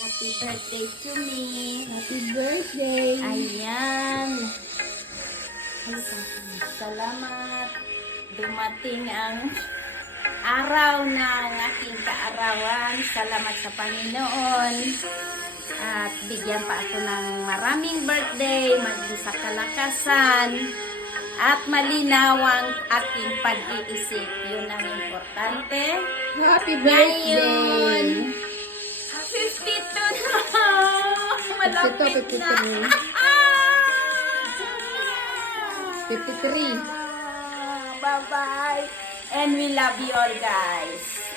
Happy birthday to me. Happy birthday. Ayan. Salamat. Dumating ang araw ng aking kaarawan. Salamat sa Panginoon. At bigyan pa ako ng maraming birthday, maging sa kalakasan, at malinawang aking pag-iisip. Yun ang importante. Happy Ngayon, birthday. 52 na! Malapit Ito, na! 53. Bye-bye! And we love you all, guys.